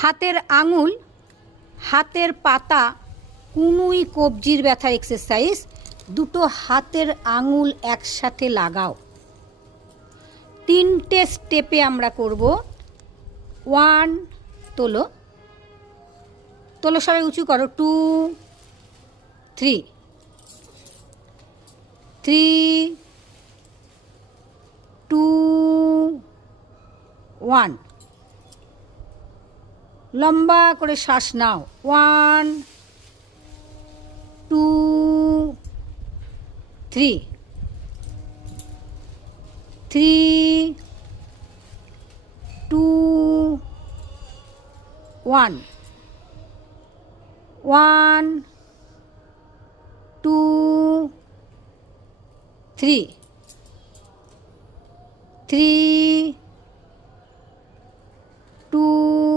হাতের আঙুল, হাতের পাতা, কুনুই কবজির ব্যথা এক্সারসাইজ। দুটো হাতের আঙুল একসাথে লাগাও। 3টে স্টেপে আমরা করব। 1, তোলো তোলো, সবাই উঁচু করো। 2, 3, 3, 2, 1। লম্বা করে শ্বাস নাও। 1, 2, 3, 3, 2, 1, 1, 2, 3, 3, 2,